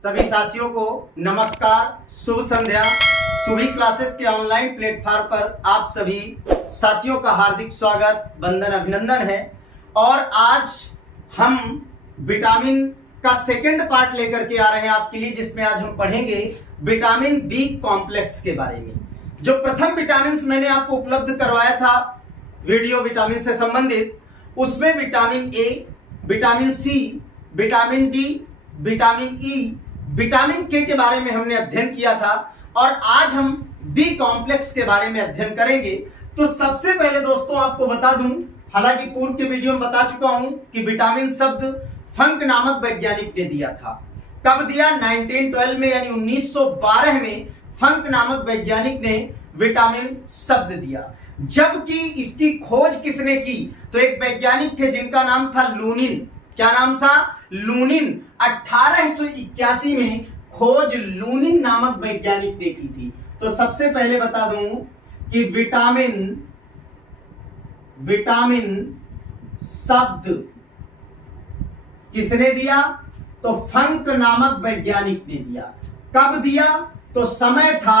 सभी साथियों को नमस्कार, शुभ संध्या। सुभी क्लासेस के ऑनलाइन प्लेटफॉर्म पर आप सभी साथियों का हार्दिक स्वागत, वंदन, अभिनंदन है। और आज हम विटामिन का सेकंड पार्ट लेकर के आ रहे हैं आपके लिए, जिसमें आज हम पढ़ेंगे विटामिन बी कॉम्प्लेक्स के बारे में। जो प्रथम विटामिन मैंने आपको उपलब्ध करवाया था वीडियो विटामिन से संबंधित, उसमें vitamin A, vitamin C, vitamin D, vitamin E, vitamin के बारे में हमने अध्ययन किया था। और आज हम बी कॉम्प्लेक्स के बारे में अध्ययन करेंगे। तो सबसे पहले दोस्तों आपको बता दूं, हालांकि पूर्व के वीडियो में बता चुका हूं कि विटामिन शब्द फंक नामक वैज्ञानिक ने दिया था। कब दिया? 1912 में, यानी 1912 में फंक नामक वैज्ञानिक ने विटामिन शब्द दिया। जबकि इसकी खोज किसने की? तो एक वैज्ञानिक थे जिनका नाम था लूनिन। क्या नाम था? लूनिन। 1881 में खोज लूनिन नामक वैज्ञानिक ने की थी। तो सबसे पहले बता दूं कि विटामिन शब्द किसने दिया? तो फंक नामक वैज्ञानिक ने दिया। कब दिया? तो समय था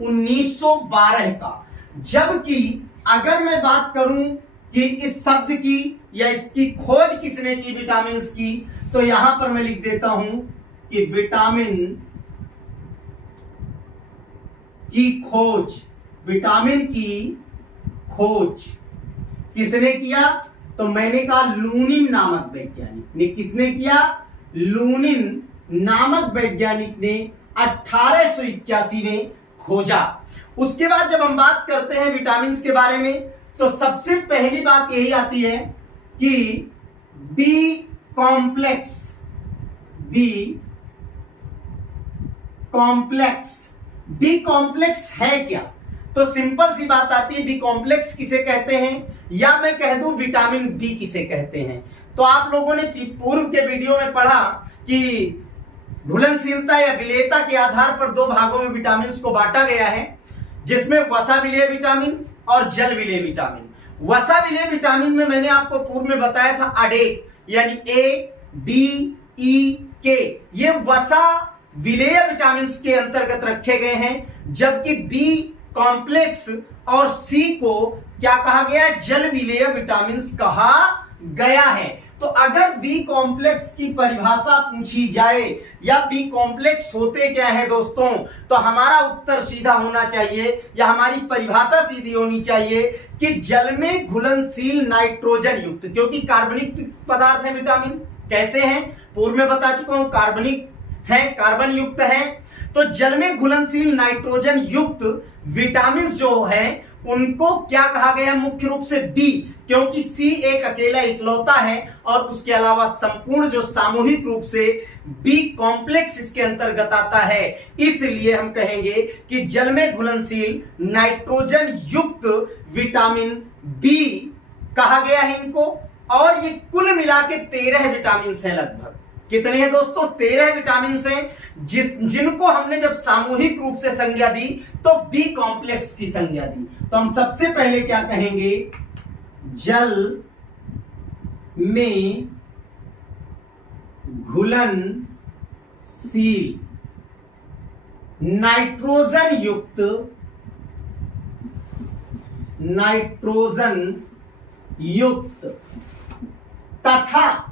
1912 का। जबकि अगर मैं बात करूं कि इस शब्द की या इसकी खोज किसने की विटामिन की, तो यहां पर मैं लिख देता हूं कि विटामिन की खोज किसने किया? तो मैंने कहा लूनिन नामक वैज्ञानिक ने। किसने किया? लूनिन नामक वैज्ञानिक ने 1881 में खोजा। उसके बाद जब हम बात करते हैं विटामिन के बारे में, तो सबसे पहली बात यही आती है कि बी कॉम्प्लेक्स है क्या? तो सिंपल सी बात आती है, बी कॉम्प्लेक्स किसे कहते हैं, या मैं कह दूं विटामिन बी किसे कहते हैं। तो आप लोगों ने पूर्व के वीडियो में पढ़ा कि घुलनशीलता या विलेयता के आधार पर दो भागों में विटामिन को बांटा गया है, जिसमें वसा विलेय विटामिन और जल विलेय विटामिन। वसा विलेय विटामिन में मैंने आपको पूर्व में बताया था अडेक, यानी ए, डी, ई, के, ये वसा विलेय विटामिन के अंतर्गत रखे गए हैं। जबकि बी कॉम्प्लेक्स और सी को क्या कहा गया? जल विलेय विटामिन कहा गया है। तो अगर बी कॉम्प्लेक्स की परिभाषा पूछी जाए या बी कॉम्प्लेक्स होते क्या है दोस्तों, तो हमारा उत्तर सीधा होना चाहिए या हमारी परिभाषा सीधी होनी चाहिए कि जल में घुलनशील नाइट्रोजन युक्त, क्योंकि कार्बनिक पदार्थ है विटामिन। कैसे हैं? पूर्व में बता चुका हूं, कार्बनिक है, कार्बन युक्त है। तो जल में घुलनशील नाइट्रोजन युक्त विटामिन जो है उनको क्या कहा गया? मुख्य रूप से बी, क्योंकि सी एक अकेला इकलौता है और उसके अलावा संपूर्ण जो सामूहिक रूप से बी कॉम्प्लेक्स इसके अंतर्गत आता है। इसलिए हम कहेंगे कि जल में घुलनशील नाइट्रोजन युक्त विटामिन बी कहा गया है इनको। और ये कुल मिला के 13 विटामिन हैं लगभग। कितने हैं दोस्तों? 13 विटामिन हैं, जिनको हमने जब सामूहिक रूप से संज्ञा दी तो बी कॉम्प्लेक्स की संज्ञा दी। तो हम सबसे पहले क्या कहेंगे? जल में घुलनशील नाइट्रोजन युक्त तथा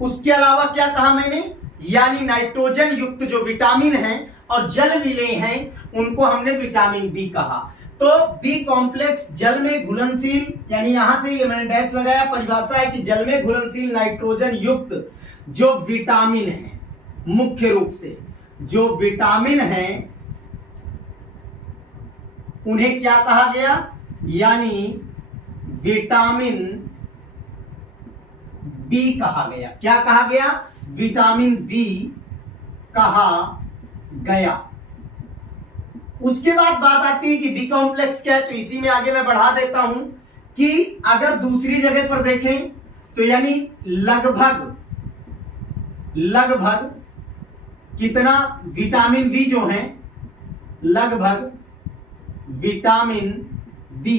उसके अलावा क्या कहा मैंने? यानी नाइट्रोजन युक्त जो विटामिन हैं और जल विलेय हैं उनको हमने विटामिन बी कहा। तो बी कॉम्प्लेक्स जल में घुलनशील, यानी यहां से ये मैंने डैश लगाया, परिभाषा है कि जल में घुलनशील नाइट्रोजन युक्त जो विटामिन है, मुख्य रूप से जो विटामिन है उन्हें क्या कहा गया? यानी विटामिन बी कहा गया। क्या कहा गया? विटामिन बी कहा गया। उसके बाद बात आती है कि बी कॉम्प्लेक्स क्या है। तो इसी में आगे मैं बढ़ा देता हूं कि अगर दूसरी जगह पर देखें तो यानी लगभग कितना विटामिन बी जो है, लगभग विटामिन बी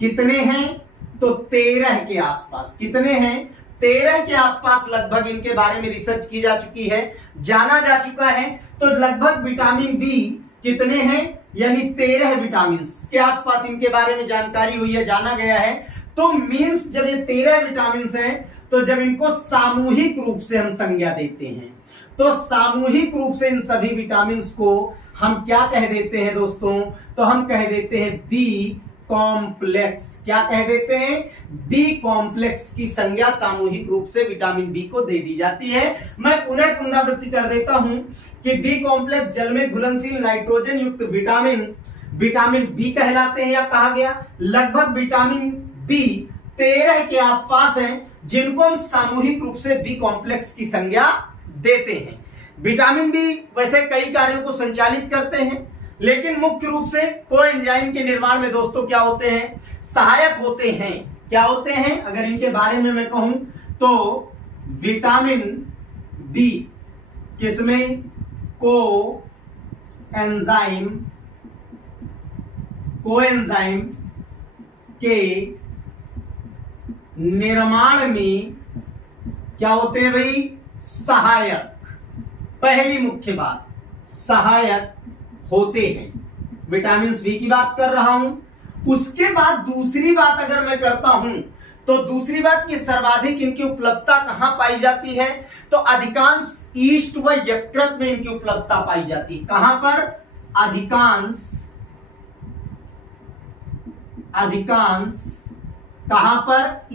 कितने हैं? तो 13 के आसपास। कितने हैं? 13 के आसपास लगभग इनके बारे में रिसर्च की जा चुकी है, जाना जा चुका है। तो लगभग विटामिन बी कितने हैं, यानी 13 विटामिन के आसपास इनके बारे में जानकारी हुई है, जाना गया है। तो मींस जब ये 13 विटामिन हैं, तो जब इनको सामूहिक रूप से हम संज्ञा देते हैं, तो सामूहिक रूप से इन सभी विटामिन को हम क्या कह देते हैं दोस्तों, तो हम कह देते हैं बी कॉम्प्लेक्स। क्या कह देते हैं, बी कॉम्प्लेक्स की संज्ञा सामूहिक रूप से विटामिन बी को दे दी जाती है। मैं पुनः पुनरावृत्ति कर देता हूं कि बी कॉम्प्लेक्स जल में घुलनशील नाइट्रोजन युक्त विटामिन बी कहलाते हैं, या कहा गया लगभग विटामिन बी 13 के आसपास हैं, जिनको हम सामूहिक रूप से बी कॉम्प्लेक्स की संज्ञा देते हैं। विटामिन बी वैसे कई कार्यों को संचालित करते हैं, लेकिन मुख्य रूप से कोएंजाइम के निर्माण में दोस्तों क्या होते हैं, सहायक होते हैं। क्या होते हैं, अगर इनके बारे में मैं कहूं तो विटामिन बी किसमें, कोएंजाइम के निर्माण में क्या होते हैं भाई, सहायक। पहली मुख्य बात, सहायक होते हैं। विटामिन बी की बात कर रहा हूं। उसके बाद दूसरी बात अगर मैं करता हूं, तो दूसरी बात की सर्वाधिक इनकी उपलब्धता कहां पाई जाती है, तो अधिकांश ईस्ट व यकृत में इनकी उपलब्धता पाई जाती है। कहां पर, अधिकांश कहां पर,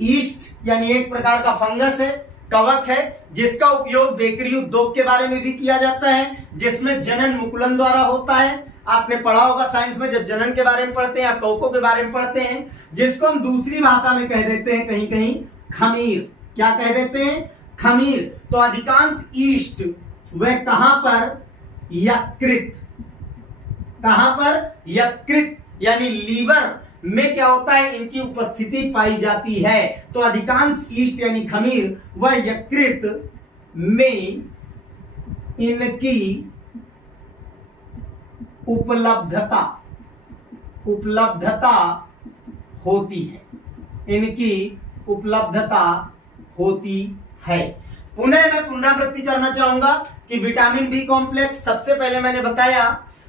ईस्ट यानी एक प्रकार का फंगस है, कवक है, जिसका उपयोग बेकरी उद्योग के बारे में भी किया जाता है, जिसमें जनन मुकुलन द्वारा होता है। आपने पढ़ा होगा साइंस में, जब जनन के बारे में पढ़ते हैं या कवकों के बारे में पढ़ते हैं, जिसको हम दूसरी भाषा में कह देते हैं कहीं कहीं खमीर। क्या कह देते हैं, खमीर। तो अधिकांश ईस्ट वह कहां पर, यकृत। कहां पर, यकृत यानी लीवर में क्या होता है, इनकी उपस्थिति पाई जाती है। तो अधिकांश ईस्ट यानी खमीर व यकृत में इनकी उपलब्धता होती है, इनकी उपलब्धता होती है। पुनः मैं पुनरावृत्ति करना चाहूंगा कि विटामिन बी कॉम्प्लेक्स, सबसे पहले मैंने बताया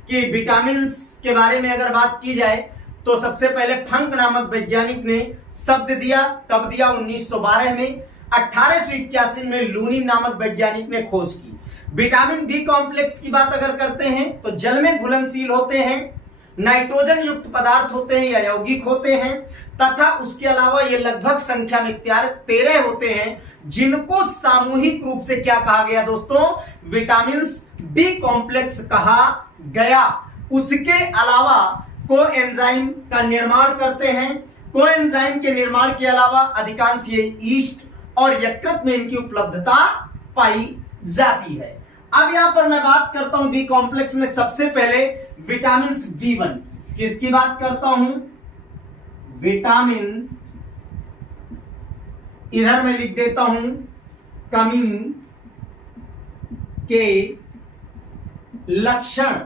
कि विटामिन के बारे में अगर बात की जाए तो सबसे पहले फंक नामक वैज्ञानिक ने शब्द दिया। कब दिया, 1912 में। 1881 में लूनी नामक वैज्ञानिक ने खोज की। विटामिन बी कॉम्प्लेक्स की बात अगर करते हैं तो जल में घुलनशील होते हैं, नाइट्रोजन युक्त पदार्थ होते हैं या यौगिक होते हैं, तथा उसके अलावा ये लगभग संख्या में 13 होते हैं, जिनको सामूहिक रूप से क्या कहा गया दोस्तों, विटामिन बी कॉम्प्लेक्स कहा गया। उसके अलावा कोएंजाइम का निर्माण करते हैं। कोएंजाइम के निर्माण के अलावा अधिकांश ये ईस्ट और यकृत में इनकी उपलब्धता पाई जाती है। अब यहां पर मैं बात करता हूं बी कॉम्प्लेक्स में सबसे पहले विटामिन B1। किसकी बात करता हूं, विटामिन, इधर मैं लिख देता हूं कमी के लक्षण,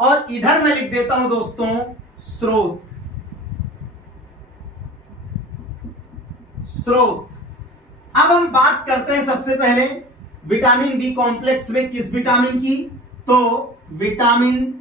और इधर मैं लिख देता हूं दोस्तों स्रोत। अब हम बात करते हैं सबसे पहले विटामिन बी कॉम्प्लेक्स में किस विटामिन की, तो विटामिन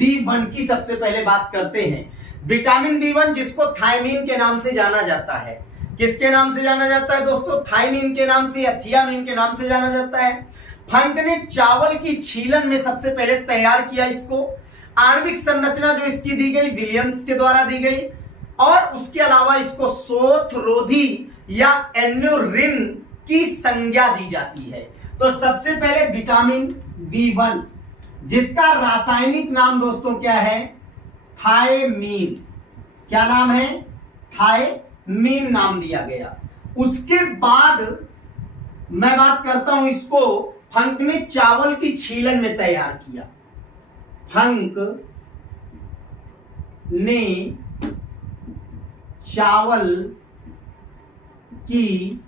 B1 की सबसे पहले बात करते हैं। विटामिन B1 जिसको थायमीन के नाम से जाना जाता है। किसके नाम से जाना जाता है दोस्तों, थायमीन के नाम से या थियामीन के नाम से जाना जाता है। फंक ने चावल की छीलन में सबसे पहले तैयार किया इसको। आणविक संरचना जो इसकी दी गई विलियम्स के द्वारा दी गई, और उसके अलावा इसको शोथरोधी या एन्यूरिन की संज्ञा दी जाती है। तो सबसे पहले विटामिन B1 जिसका रासायनिक नाम दोस्तों क्या है, थायमीन। क्या नाम है, थायमीन नाम दिया गया। उसके बाद मैं बात करता हूं इसको फंक ने चावल की छीलन में तैयार किया। फंक ने चावल की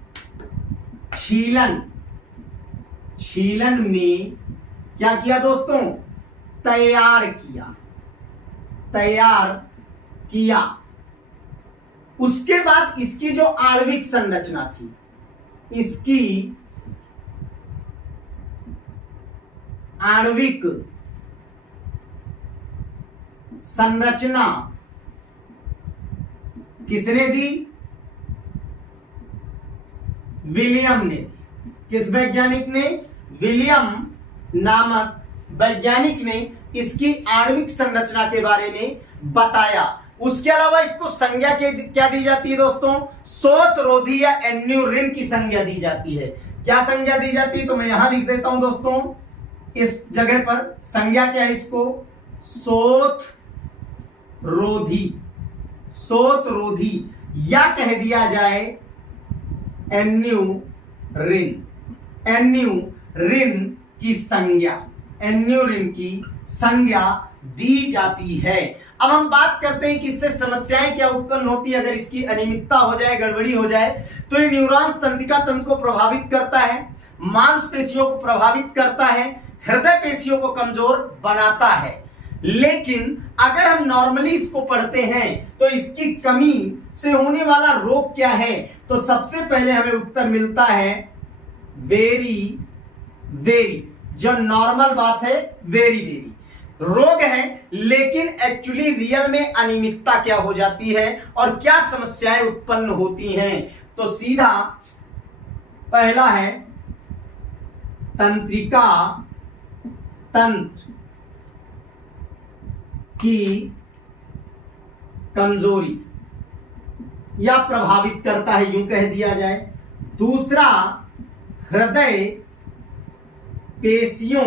छीलन में क्या किया दोस्तों, तैयार किया। उसके बाद इसकी जो आणविक संरचना थी, इसकी आणविक संरचना किसने दी? विलियम ने दी। किस वैज्ञानिक ने? विलियम नामक वैज्ञानिक ने इसकी आणविक संरचना के बारे में बताया। उसके अलावा इसको संज्ञा क्या दी जाती है दोस्तों? स्रोतरोधी या एन्यूरिन की संज्ञा दी जाती है। क्या संज्ञा दी जाती है? तो मैं यहां लिख देता हूं दोस्तों, इस जगह पर संज्ञा क्या है इसको? स्रोतरोधी, स्रोतरोधी या कह दिया जाए एन्यूरिन, एन्यूरिन की संज्ञा, एन्यूरिन की संज्ञा दी जाती है। अब हम बात करते हैं कि इससे समस्याएं क्या उत्पन्न होती है। अगर इसकी अनियमितता हो जाए, गड़बड़ी हो जाए, तो ये न्यूरॉन्स तंत्रिका तंत्र को प्रभावित करता है, मांसपेशियों को प्रभावित करता है, हृदय पेशियों को कमजोर बनाता है। लेकिन अगर हम नॉर्मली इसको पढ़ते हैं तो इसकी कमी से होने वाला रोग क्या है? तो सबसे पहले हमें उत्तर मिलता है वेरी वेरी, जो नॉर्मल बात है, वेरी वेरी रोग है। लेकिन एक्चुअली रियल में अनियमितता क्या हो जाती है और क्या समस्याएं उत्पन्न होती हैं? तो सीधा पहला है तंत्रिका तंत्र की कमजोरी या प्रभावित करता है, यूं कह दिया जाए। दूसरा, हृदय पेशियों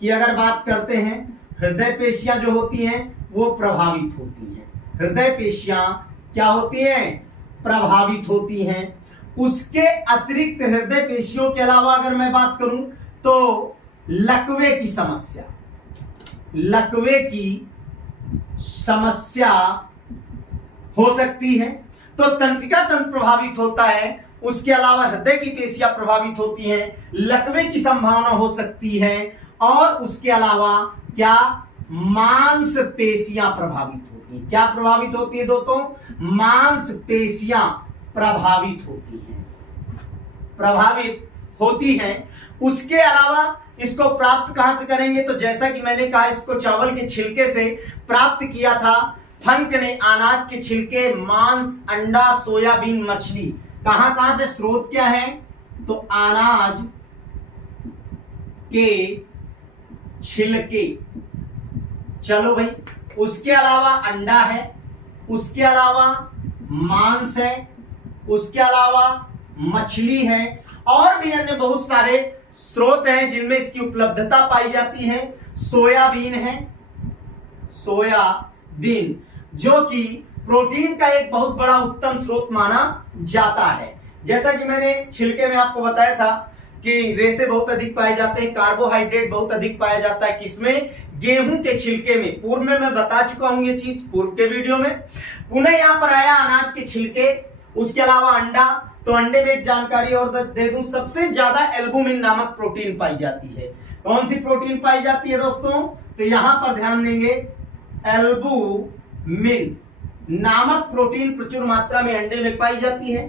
की अगर बात करते हैं, हृदय पेशियां जो होती हैं वो प्रभावित होती हैं। हृदय पेशियां क्या होती हैं? प्रभावित होती हैं। उसके अतिरिक्त हृदय पेशियों के अलावा अगर मैं बात करूं तो लकवे की समस्या, लकवे की समस्या हो सकती है। तो तंत्रिका तंत्र प्रभावित होता है, उसके अलावा हृदय की पेशियां प्रभावित होती हैं, लकवे की संभावना हो सकती है, और उसके अलावा क्या? मांसपेशियां प्रभावित होती हैं। क्या प्रभावित होती है दोस्तों? मांसपेशियां प्रभावित होती हैं, प्रभावित होती हैं। उसके अलावा इसको प्राप्त कहां से करेंगे? तो जैसा कि मैंने कहा, इसको चावल के छिलके से प्राप्त किया था। फंक ने अनाज के छिलके, मांस, अंडा, सोयाबीन, मछली, कहां कहां से स्रोत क्या है? तो अनाज के छिलके, चलो भाई। उसके अलावा अंडा है, उसके अलावा मांस है, उसके अलावा मछली है, और भी अन्य बहुत सारे स्रोत हैं जिनमें इसकी उपलब्धता पाई जाती है। सोयाबीन है, सोयाबीन जो कि प्रोटीन का एक बहुत बड़ा उत्तम स्रोत माना जाता है। जैसा कि मैंने छिलके में आपको बताया था कि रेशे बहुत अधिक पाए जाते हैं, कार्बोहाइड्रेट बहुत अधिक पाया जाता है। किसमें? गेहूं के छिलके में। पूर्व में मैं बता चुका हूं ये चीज पूर्व के वीडियो में। पुनः यहां पर आया अनाज के छिलके, उसके अलावा अंडा। तो अंडे में एक जानकारी और दे दूं, सबसे ज्यादा एल्बुमिन नामक प्रोटीन पाई जाती है। कौन सी प्रोटीन पाई जाती है दोस्तों? तो यहां पर ध्यान देंगे, एल्बुमिन नामक प्रोटीन प्रचुर मात्रा में अंडे में पाई जाती है।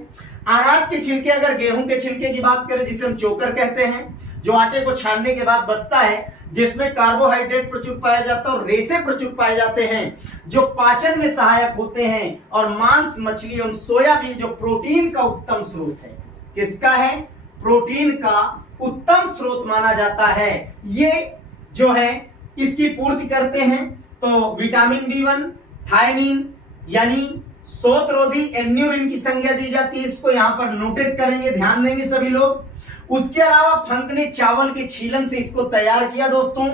अनाज के छिलके, अगर गेहूं के छिलके की बात करें, जिसे हम चोकर कहते हैं, जो आटे को छानने के बाद बचता है, जिसमें कार्बोहाइड्रेट प्रचुर पाया जाता है और रेशे प्रचुर पाए जाते हैं जो पाचन में सहायक होते हैं, और मांस, मछली और सोयाबीन जो प्रोटीन का उत्तम स्रोत है। किसका है? प्रोटीन का उत्तम स्रोत माना जाता है। ये जो है इसकी पूर्ति करते हैं। तो विटामिन B1, थायमीन यानी स्रोतरोधी एन्यूरिन की संज्ञा दी जाती है। इसको यहां पर नोटेट करेंगे, ध्यान देंगे सभी लोग। उसके अलावा फंक ने चावल के छीलन से इसको तैयार किया दोस्तों।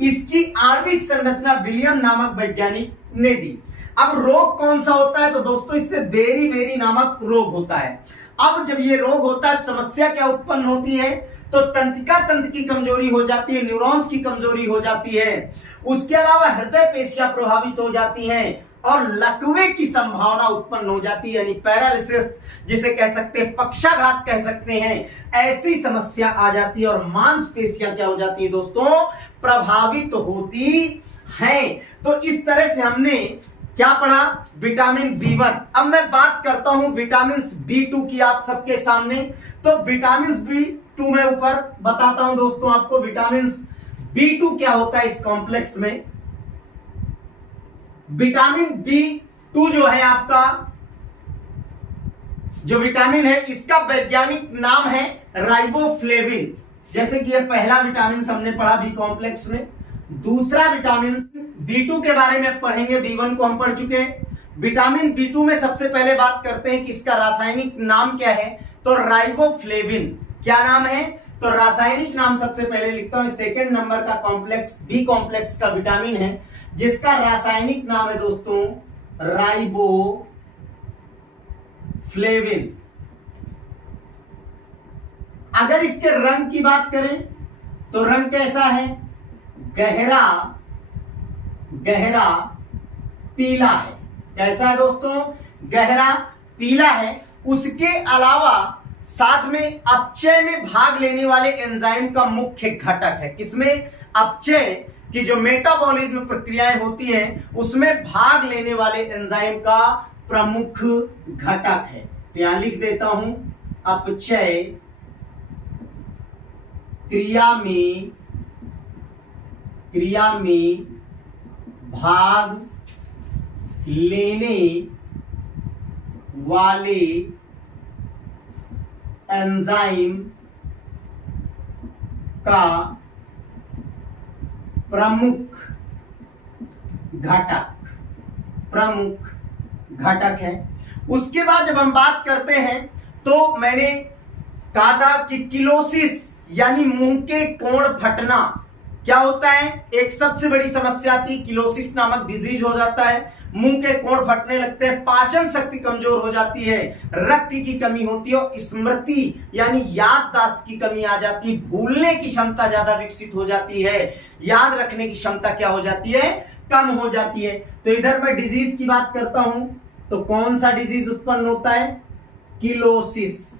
इसकी आणविक संरचना विलियम नामक वैज्ञानिक ने दी। अब रोग कौन सा होता है? तो दोस्तों इससे बेरी बेरी नामक रोग होता है। अब जब ये रोग होता है, समस्या क्या उत्पन्न होती है? तो तंत्रिका तंत्र की कमजोरी हो जाती है, न्यूरॉन्स की कमजोरी हो जाती है। उसके अलावा हृदय पेशियां प्रभावित हो जाती हैं और लकवे की संभावना उत्पन्न हो जाती है, यानी पैरालिसिस जिसे कह सकते हैं, पक्षाघात कह सकते हैं, ऐसी समस्या आ जाती है। और मांसपेशियां क्या हो जाती है दोस्तों? प्रभावित होती हैं। तो इस तरह से हमने क्या पढ़ा? Vitamin B1। अब मैं बात करता हूं विटामिन B2 की आप सबके सामने। तो विटामिन B2 में ऊपर बताता हूं दोस्तों आपको विटामिन B2 क्या होता है इस कॉम्प्लेक्स में। विटामिन B2 जो है आपका जो विटामिन है इसका वैज्ञानिक नाम है राइबोफ्लेविन। जैसे कि ये पहला विटामिन हमने पढ़ा बी कॉम्प्लेक्स में। दूसरा विटामिन B2 के बारे में पढ़ेंगे, B1 को हम पढ़ चुके हैं। विटामिन B2 में सबसे पहले बात करते हैं कि इसका रासायनिक नाम क्या है। तो राइबोफ्लेविन। क्या नाम है? तो रासायनिक नाम सबसे पहले लिखता हूं। सेकेंड नंबर का कॉम्प्लेक्स बी कॉम्प्लेक्स का विटामिन है जिसका रासायनिक नाम है दोस्तों राइबोफ्लेविन। अगर इसके रंग की बात करें तो रंग कैसा है? गहरा गहरा पीला है। कैसा है दोस्तों? गहरा पीला है। उसके अलावा साथ में अपचय में भाग लेने वाले एंजाइम का मुख्य घटक है। किसमें? अपचय की जो मेटाबॉलिज्म प्रक्रियाएं होती हैं उसमें भाग लेने वाले एंजाइम का प्रमुख घटक है। तो यहां लिख देता हूं अपचय क्रिया में भाग लेने वाले एंजाइम का प्रमुख घटक है। उसके बाद जब हम बात करते हैं तो मैंने कहा था कि किलोसिस यानी मुंह के कोण फटना क्या होता है? एक सबसे बड़ी समस्या थी, किलोसिस नामक डिजीज हो जाता है, मुंह के कोण फटने लगते हैं, पाचन शक्ति कमजोर हो जाती है, रक्त की कमी होती है और स्मृति यानी याददाश्त की कमी आ जाती है, भूलने की क्षमता ज्यादा विकसित हो जाती है, याद रखने की क्षमता क्या हो जाती है? कम हो जाती है। तो इधर मैं डिजीज की बात करता हूं तो कौन सा डिजीज उत्पन्न होता है? किलोसिस।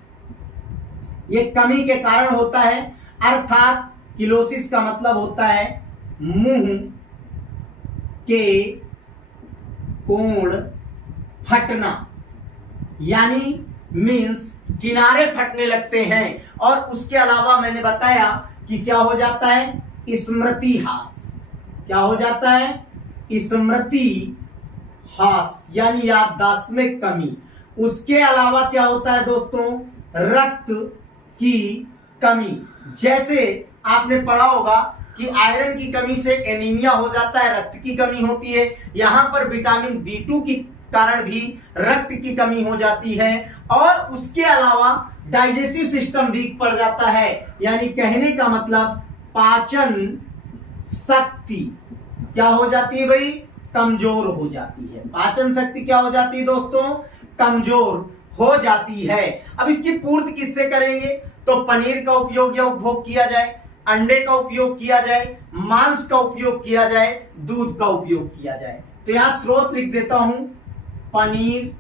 ये कमी के कारण होता है, अर्थात किलोसिस का मतलब होता है मुंह के कोण फटना, यानी मींस किनारे फटने लगते हैं। और उसके अलावा मैंने बताया कि क्या हो जाता है? स्मृति हास। क्या हो जाता है? स्मृति हास यानी याददाश्त में कमी। उसके अलावा क्या होता है दोस्तों? रक्त की कमी। जैसे आपने पढ़ा होगा कि आयरन की कमी से एनीमिया हो जाता है, रक्त की कमी होती है। यहां पर विटामिन B2 के कारण भी रक्त की कमी हो जाती है। और उसके अलावा डाइजेस्टिव सिस्टम वीक पड़ जाता है, यानी कहने का मतलब पाचन शक्ति क्या हो जाती है भाई? कमजोर हो जाती है। पाचन शक्ति क्या हो जाती है दोस्तों? कमजोर हो जाती है। अब इसकी पूर्ति किससे करेंगे? तो पनीर का उपयोग या उपभोग किया जाए, अंडे का उपयोग किया जाए, मांस का उपयोग किया जाए, दूध का उपयोग किया जाए। तो यहां स्रोत लिख देता हूं पनीर,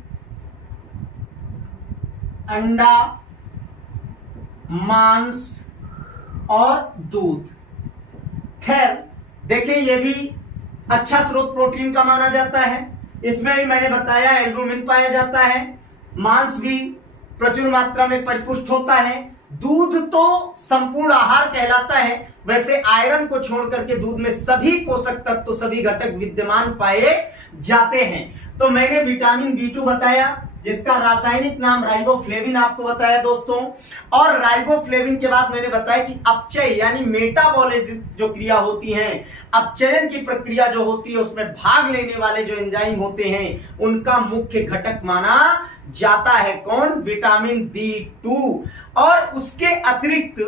अंडा, मांस और दूध। खैर देखिए ये भी अच्छा स्रोत प्रोटीन का माना जाता है। इसमें भी मैंने बताया एल्बुमिन पाया जाता है, मांस भी प्रचुर मात्रा में परिपुष्ट होता है, दूध तो संपूर्ण आहार कहलाता है। वैसे आयरन को छोड़ करके दूध में सभी पोषक तत्व, सभी घटक विद्यमान पाए जाते हैं। तो मैंने विटामिन B2 बताया जिसका रासायनिक नाम राइबोफ्लेविन आपको बताया दोस्तों। और राइबोफ्लेविन के बाद मैंने बताया कि अपचय यानी मेटाबॉलिज्म जो क्रिया होती है, अपचयन की प्रक्रिया जो होती है उसमें भाग लेने वाले जो एंजाइम होते हैं उनका मुख्य घटक माना जाता है कौन? Vitamin B2। और उसके अतिरिक्त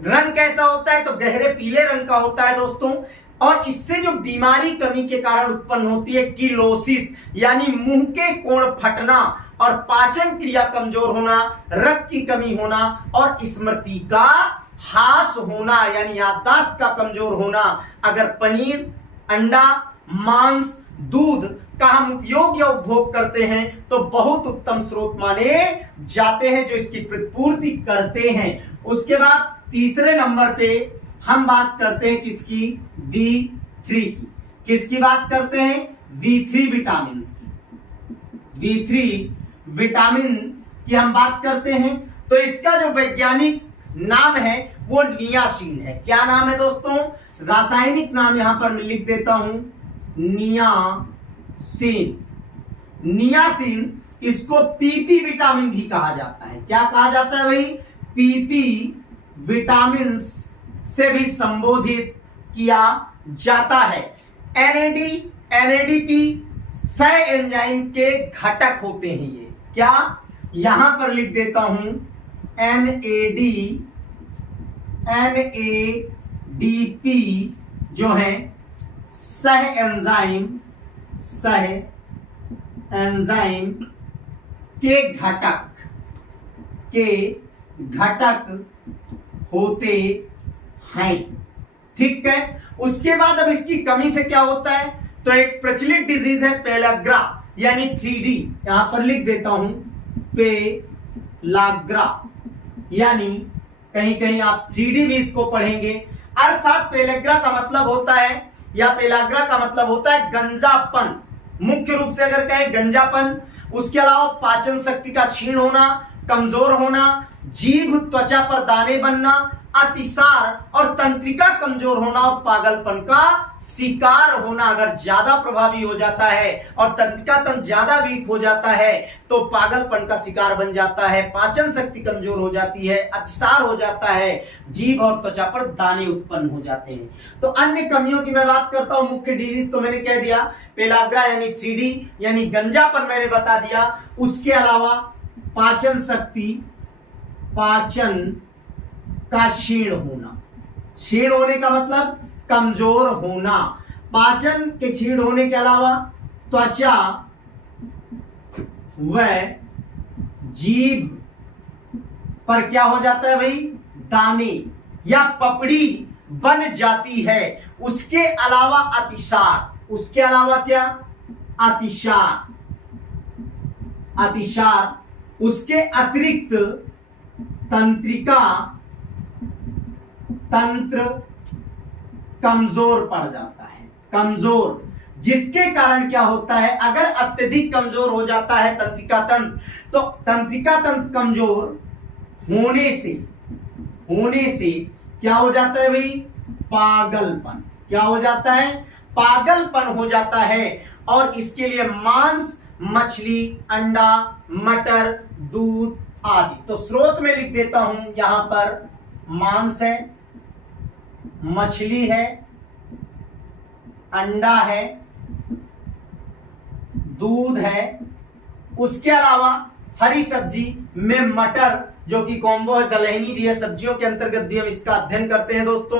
रंग कैसा होता है? तो गहरे पीले रंग का होता है दोस्तों। और इससे जो बीमारी कमी के कारण उत्पन्न होती है किलोसिस यानी मुंह के कोण फटना और पाचन क्रिया कमजोर होना, रक्त की कमी होना और स्मृति का ह्रास होना यानी याददाश्त का कमजोर होना। अगर पनीर, अंडा, मांस, दूध का हम उपयोग या उपभोग करते हैं तो बहुत उत्तम स्रोत माने जाते हैं जो इसकी प्रतिपूर्ति करते हैं। उसके बाद तीसरे नंबर पे हम बात करते हैं किसकी? D3 की। किसकी बात करते हैं? B3 विटामिन की, B3 विटामिन की हम बात करते हैं तो इसका जो वैज्ञानिक नाम है वो नियासिन है। क्या नाम है दोस्तों? रासायनिक नाम यहां पर मैं लिख देता हूं, नियासिन। नियासिन, इसको पीपी विटामिन भी कहा जाता है। क्या कहा जाता है भाई? पीपी विटामिन से भी संबोधित किया जाता है। एनएडी, एनएडीपी सह एंजाइम के घटक होते हैं ये। क्या? यहां पर लिख देता हूं एनएडी, एनएडीपी जो है सह एंजाइम, सह एंजाइम के घटक होते हैं। ठीक है। उसके बाद अब इसकी कमी से क्या होता है? तो एक प्रचलित डिजीज है पेलाग्रा यानी 3D, यहां पर लिख देता हूं पेलाग्रा, यानी कहीं कहीं आप 3D भी इसको पढ़ेंगे। अर्थात पेलाग्रा का मतलब होता है, या पेलाग्रा का मतलब होता है गंजापन। मुख्य रूप से अगर कहें गंजापन, उसके अलावा पाचन शक्ति का क्षीण होना, कमजोर होना, जीभ त्वचा पर दाने बनना, अतिसार और तंत्रिका कमजोर होना और पागलपन का शिकार होना अगर ज्यादा प्रभावी हो जाता है और तंत्रिका तंत्र ज्यादा वीक हो जाता है तो पागलपन का शिकार बन जाता है, पाचन शक्ति कमजोर हो जाती है, अतिसार हो जाता है, जीभ और त्वचा पर दाने उत्पन्न हो जाते हैं। तो अन्य कमियों की मैं बात करता हूं। मुख्य डिजीज तो मैंने कह दिया, पेलाग्रा यानी 3D यानी गंजापन मैंने बता दिया। उसके अलावा पाचन शक्ति, पाचन का क्षीण होना। क्षीण होने का मतलब कमजोर होना। पाचन के क्षीण होने के अलावा त्वचा व जीभ पर क्या हो जाता है भाई? दाने या पपड़ी बन जाती है। उसके अलावा अतिसार, उसके अलावा क्या? अतिसार, अतिसार। उसके अतिरिक्त तंत्र कमजोर पड़ जाता है, कमजोर, जिसके कारण क्या होता है? अगर अत्यधिक कमजोर हो जाता है तंत्रिका तंत्र, तो तंत्रिका तंत्र कमजोर होने से क्या हो जाता है भाई? पागलपन। क्या हो जाता है? पागलपन हो जाता है। और इसके लिए मांस, मछली, अंडा, मटर, दूध आदि। तो स्रोत में लिख देता हूं, यहां पर मांस है, मछली है, अंडा है, दूध है। उसके अलावा हरी सब्जी में मटर जो कि कॉम्बो है, दलहनी भी है, सब्जियों के अंतर्गत भी हम इसका अध्ययन करते हैं दोस्तों।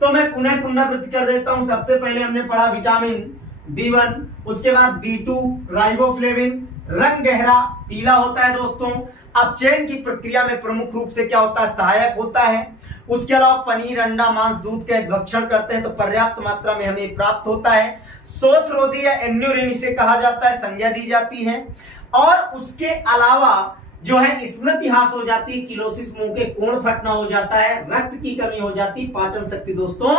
तो मैं पुनरावृत्ति कर देता हूं। सबसे पहले हमने पढ़ा विटामिन B1, उसके बाद B2 राइबोफ्लेविन, रंग गहरा पीला होता है दोस्तों। अपचयन की प्रक्रिया में प्रमुख रूप से क्या होता है? सहायक होता है। उसके अलावा पनीर, अंडा, मांस, दूध के भक्षण करते हैं तो पर्याप्त मात्रा में हमें प्राप्त होता है। शोथरोधी या एन्यूरिन इसे कहा जाता है, संज्ञा दी जाती है। और उसके अलावा जो है स्मृति हास हो जाती है, किलोसिस, मुंह के कोण फटना हो जाता है, रक्त की कमी हो जाती, पाचन शक्ति दोस्तों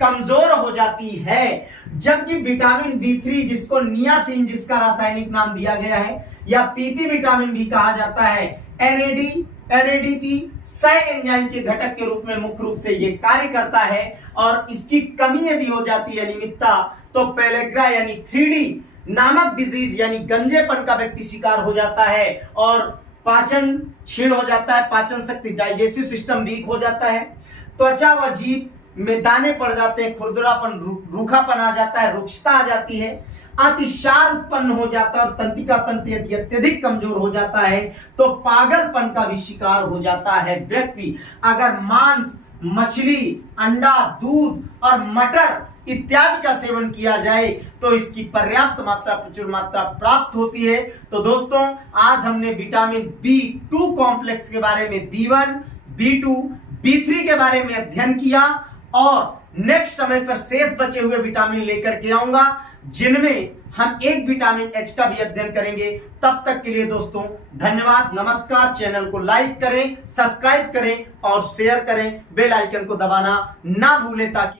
कमजोर हो जाती है। जबकि विटामिन B3 जिसको नियासिन, जिसका रासायनिक नाम दिया गया है, या पीपी विटामिन भी कहा जाता है, एनएडी, एनएडीपी सह एंजाइम के घटक के रूप में मुख्य रूप से ये कार्य करता है। और इसकी कमी यदि हो जाती है, निमित्ता, तो पेलाग्रा यानी 3D नामक डिजीज यानी गंजेपन का व्यक्ति शिकार हो जाता है और पाचन क्षीण हो जाता है, पाचन शक्ति, डाइजेस्टिव सिस्टम वीक हो जाता है, त्वचा व जीभ में दाने पड़ जाते हैं, खुरदुरापन, रूखापन आ जाता है, रुक्षता आ जाती है, अतिसार उत्पन्न हो जाता है और तंत्रिका तंत्र यदि अत्यधिक कमजोर हो जाता है तो पागलपन का भी शिकार हो जाता है व्यक्ति। अगर मांस, मछली, अंडा, दूध और मटर इत्यादि का सेवन किया जाए तो इसकी पर्याप्त मात्रा, प्रचुर मात्रा प्राप्त होती है। तो दोस्तों आज हमने विटामिन B2 कॉम्प्लेक्स के बारे में, B1, B2, B3 के बारे में अध्ययन किया और नेक्स्ट समय पर शेष बचे हुए विटामिन लेकर के आऊंगा जिनमें हम एक विटामिन H का भी अध्ययन करेंगे। तब तक के लिए दोस्तों धन्यवाद, नमस्कार। चैनल को लाइक करें, सब्सक्राइब करें और शेयर करें, बेल आइकन को दबाना ना भूलें ताकि